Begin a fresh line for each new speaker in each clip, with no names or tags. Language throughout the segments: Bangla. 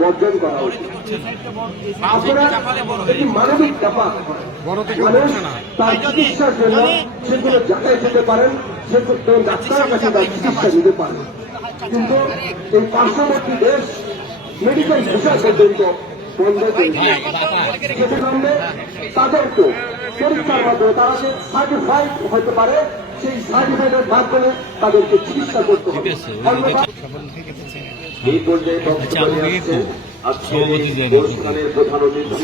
বর্জন করা উচিত। মানবিক ব্যাপার মানুষ তার চিকিৎসার জন্য সেগুলো যাচাই খেতে পারেন সেগুলো ডাক্তারের কাছে তার চিকিৎসা নিতে পারেন কিন্তু এই পার্শ্ববর্তী দেশ মেডিকেল ভিসা পর্যন্ত বন্ধ তাদেরকে পরীক্ষার মাধ্যমে তারা যে সার্টিফাইড হতে পারে সেই সার্টিফাইডের মাধ্যমে তাদেরকে চিকিৎসা করতে হবে। এই পর্যায়ে বক্তব্য নিয়ে আসছেন আজকের প্রধান অতিথি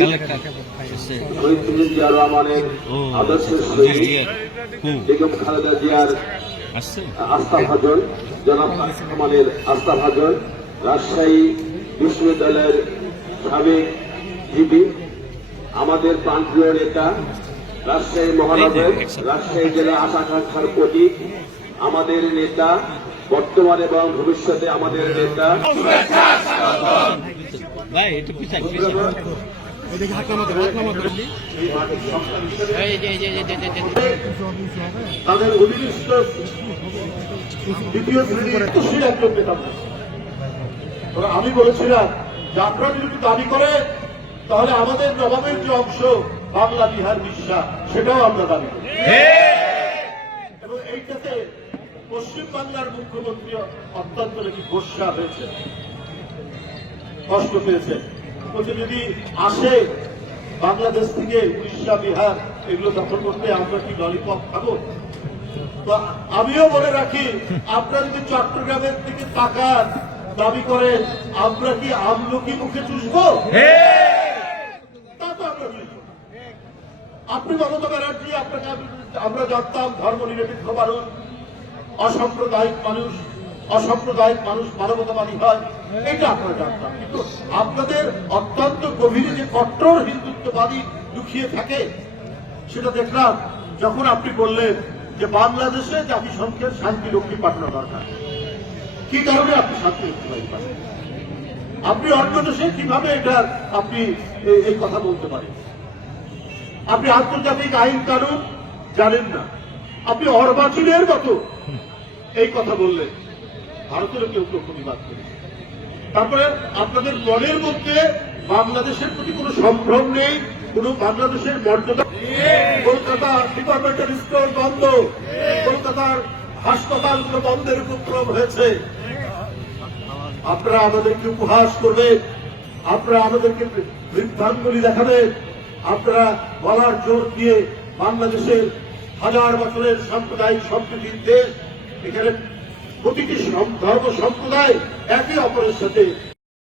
শহীদ জিয়া রহমানের আদর্শ শহীদ বেগম খালেদা জিয়ার আস্থা ভাজন জনাব তারেক রহমানের আস্থা ভাজন রাজশাহী বিশ্ববিদ্যালয়ের সাবেক জিবি আমাদের প্রান্তীয় নেতা রাজশাহী মহানগর রাজশাহী জেলা আশা প্রতীক আমাদের নেতা বর্তমানে এবং ভবিষ্যতে আমাদের নেতা
ভাই একটু পিছাই পিছাই। এই যে এই যে এই যে, এই যে, এই যে।
তাদের অধীনস্থ দ্বিতীয় শ্রেণির একজন নেতা আমি বলেছিলাম যে আপনারা যদি দাবি করে তাহলে আমাদের নবাবের যে অংশ বাংলা বিহার বিশ্বাস সেটাও আমরা দাবি করি। এবং এইটাতে পশ্চিম বাংলার মুখ্যমন্ত্রী অত্যন্ত নাকি গোসা হয়েছে। কষ্ট পেয়েছে। বলছে যদি আসে বাংলাদেশ থেকে উড়িষ্যা বিহার এগুলো দখল করতে আমরা কি ললিপপ খাব? তো আমিও বলে রাখি আপনারা যদি চট্টগ্রামের দিকে তাকান দাবি করেন আমরা কি আমলকি মুখে চুষবো? তা তো আমরা চুষবো আপনি মমতা ব্যানার্জি আপনাকে আমরা জানতাম ধর্ম নিরপেক্ষ মানুষ। অসাম্প্রদায়িক মানুষ অসাম্প্রদায়িক মানুষ মানবতাবাদী হয়, এটা আপনারা জানতাম। কিন্তু আপনাদের অত্যন্ত গভীরে যে কট্টর হিন্দুত্ববাদী লুকিয়ে থাকে, সেটা দেখলাম যখন আপনি বললেন যে বাংলাদেশে জাতিসংঘের শান্তি রক্ষী পাঠানো দরকার। কি কারণে আপনি শান্তি রক্ষী পাঠান আপনি অন্য দেশে কীভাবে এটা আপনি এই- এই কথা বলতে পারেন? আপনি আন্তর্জাতিক আইন কানুন জানেন না। আপনি অর্বাচীনের মতো এই কথা বললেন ভারতেরও কেউ কেউ প্রতিবাদ করে। তারপরে আপনাদের মনের মধ্যে বাংলাদেশের প্রতি কোনো সম্ভ্রম নেই, কোন বাংলাদেশের মর্যাদা কলকাতা ডিপার্টমেন্টাল স্টোর বন্ধ। কলকাতার হাসপাতালগুলো বন্ধের উপক্রম হয়েছে। আপনারা আমাদেরকে উপহাস করবেন, আপনারা আমাদেরকে বৃদ্ধাঙ্গুলি দেখাবেন, আপনারা বলার জোর দিয়ে বাংলাদেশের হাজার বছরের সাম্প্রদায়িক সম্প্রীতির দেশ এখানে প্রতিটি ধর্ম সম্প্রদায় একে অপরের সাথে